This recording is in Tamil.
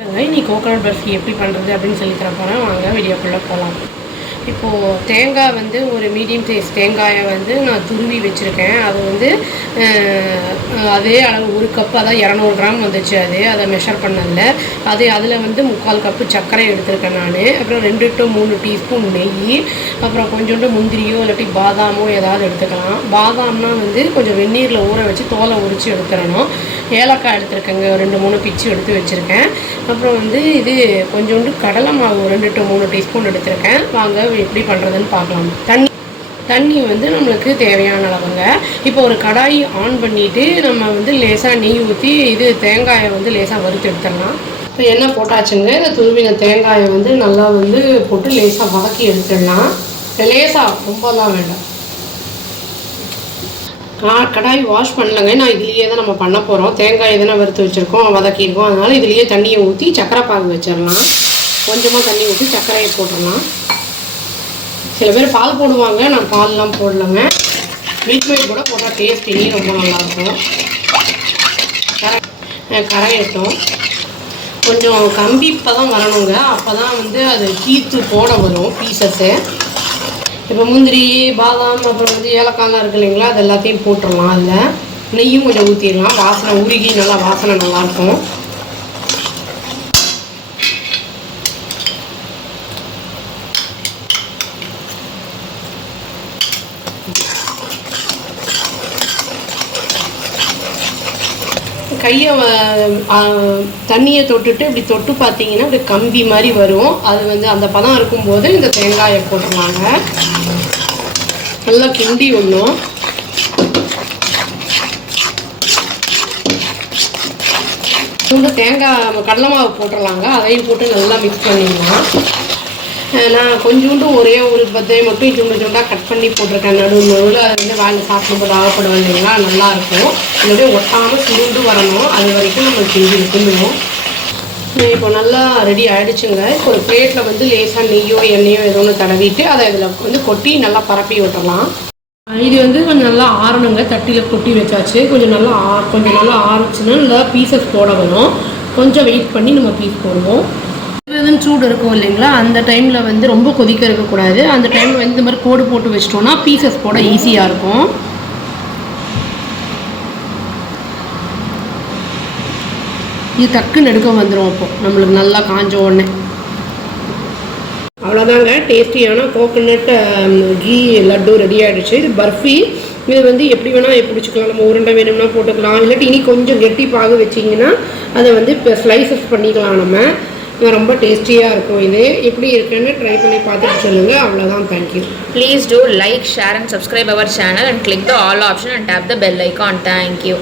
இன்னைக்கு கோகோனட் பர்ஃபி எப்படி பண்ணுறது அப்படின்னு சொல்லி தர போகிறேன். வாங்க வீடியோக்குள்ளே போகலாம். இப்போது தேங்காய் வந்து ஒரு மீடியம் சைஸ் தேங்காயை வந்து நான் துருவி வச்சுருக்கேன். அது வந்து அதே அளவு ஒரு கப்பு, அதான் 200 கிராம் வந்துச்சு. அதை மெஷர் பண்ணதில் அதில் வந்து 3/4 கப்பு சர்க்கரை எடுத்திருக்கேன் நான். அப்புறம் 2 to 3 டீஸ்பூன் நெய், அப்புறம் கொஞ்சோண்டு முந்திரியோ இல்லாட்டி பாதாமோ ஏதாவது எடுத்துக்கலாம். பாதாம்னா வந்து கொஞ்சம் வெந்நீரில் ஊற வச்சு தோலை உரித்து எடுத்துடணும். ஏலக்காய் எடுத்துருக்கேங்க, 2-3 பிச்சு எடுத்து வச்சுருக்கேன். அப்புறம் வந்து இது கொஞ்சோண்டு கடலை மாவு 2 to 3 டீஸ்பூன் எடுத்திருக்கேன். வாங்க எப்படி பண்ணுறதுன்னு பார்க்கலாம். தண்ணி வந்து நம்மளுக்கு தேவையான அளவுங்க. இப்போ ஒரு கடாயி ஆன் பண்ணிவிட்டு நம்ம வந்து லேசாக நெய் ஊற்றி இது தேங்காயை வந்து லேசாக வறுத்து எடுத்துடலாம். இப்போ எண்ணெய் போட்டாச்சுங்க. இந்த துருவின தேங்காயை வந்து நல்லா வந்து போட்டு லேசாக வதக்கி எடுத்துடலாம். லேசாக ரொம்பலாம் வேண்டாம். கடாய் வாஷ் பண்ணலங்க, நான் இதுலேயே தான் நம்ம பண்ண போகிறோம். தேங்காய் எதனா வறுத்து வச்சுருக்கோம், வதக்கியிருக்கோம். அதனால் இதுலேயே தண்ணியை ஊற்றி சர்க்கரை பாகு வச்சிடலாம். கொஞ்சமாக தண்ணி ஊற்றி சர்க்கரையை போட்டுடலாம். சில பேர் பால் போடுவாங்க, நான் பால்லாம் போடலைங்க. மில்க் மேட் கூட போட்டால் டேஸ்ட் இனியும் ரொம்ப நல்லாயிருக்கும். கரையட்டும். கொஞ்சம் கம்பி இப்போ தான் வரணுங்க, அப்போ தான் வந்து அது கீத்து போட வரும் பீசஸ்ஸு. இப்போ முந்திரி, பாதாம், அப்புறம் வந்து ஏலக்காய்லாம் இருக்குது இல்லைங்களா, அது எல்லாத்தையும் போட்டுடலாம். அதில் நெய்யும் கொஞ்சம் ஊற்றிடலாம். வாசனை உருகி நல்லா வாசனை நல்லாயிருக்கும். கையை தண்ணியை தொட்டுட்டு இப்படி தொட்டு பார்த்தீங்கன்னா இப்படி கம்பி மாதிரி வரும். அது வந்து அந்த பதம் இருக்கும்போது இந்த தேங்காயை போட்டுருவாங்க. நல்லா கிண்டி விடணும். தேங்காய் கடலை மாவு போட்டுடலாங்க. அதையும் போட்டு நல்லா மிக்ஸ் பண்ணிடலாம். நான் கொஞ்சோண்டு ஒரே ஒரு பத்தை மட்டும் துண்டாக கட் பண்ணி போட்டிருக்கேன். நடுவில் அது வந்து வாங்கி சாப்பிடும்போது ஆகப்படும் இல்லைங்களா, நல்லாயிருக்கும். இதோடய ஒட்டாமல் சுருண்டு வரணும், அது வரைக்கும் நம்ம கிண்டுவோம். இப்போ நல்லா ரெடி ஆகிடுச்சுங்க. இப்போ ஒரு பிளேட்டில் வந்து லேசாக நெய்யோ எண்ணெயோ ஏதோ ஒன்று தடவிட்டு அதை இதில் வந்து கொட்டி நல்லா பரப்பி விட்டுடலாம். இது வந்து கொஞ்சம் நல்லா ஆறணுங்க. தட்டியில் கொட்டி வச்சாச்சு. கொஞ்சம் நல்லா ஆறுச்சுன்னா நல்லா பீசஸ் போட வரும். கொஞ்சம் வெயிட் பண்ணி நம்ம பீஸ் போடுவோம். சூடு இருக்கும் இல்லைங்களா, அந்த டைமில் வந்து ரொம்ப கொதிக்க இருக்கக்கூடாது. அந்த டைமில் வந்து இந்த மாதிரி கோடு போட்டு வச்சிட்டோம்னா பீசஸ் போட ஈஸியாக இருக்கும். இது டக்குன்னு எடுக்க வந்துடும். அப்போது நம்மளுக்கு நல்லா காஞ்ச உடனே அவ்வளோதாங்க. டேஸ்டியான கோகோனட் கீ லட்டு ரெடி ஆகிடுச்சு. இது பர்ஃபி. இது வந்து எப்படி வேணால் பிடிச்சிக்கலாம். நம்ம உருண்டை வேணும்னா போட்டுக்கலாம். இல்லாட்டி இனி கொஞ்சம் கெட்டி பாகு வச்சிங்கன்னா அதை வந்து இப்போ ஸ்லைசஸ் பண்ணிக்கலாம். நம்ம ரொம்ப டேஸ்டியாக இருக்கும். இது எப்படி இருக்குன்னு ட்ரை பண்ணி பார்த்துட்டு சொல்லுங்கள். அவ்வளோதான். Thank you. Please do like, share and subscribe our channel and click the all option and tap the bell icon. Thank you.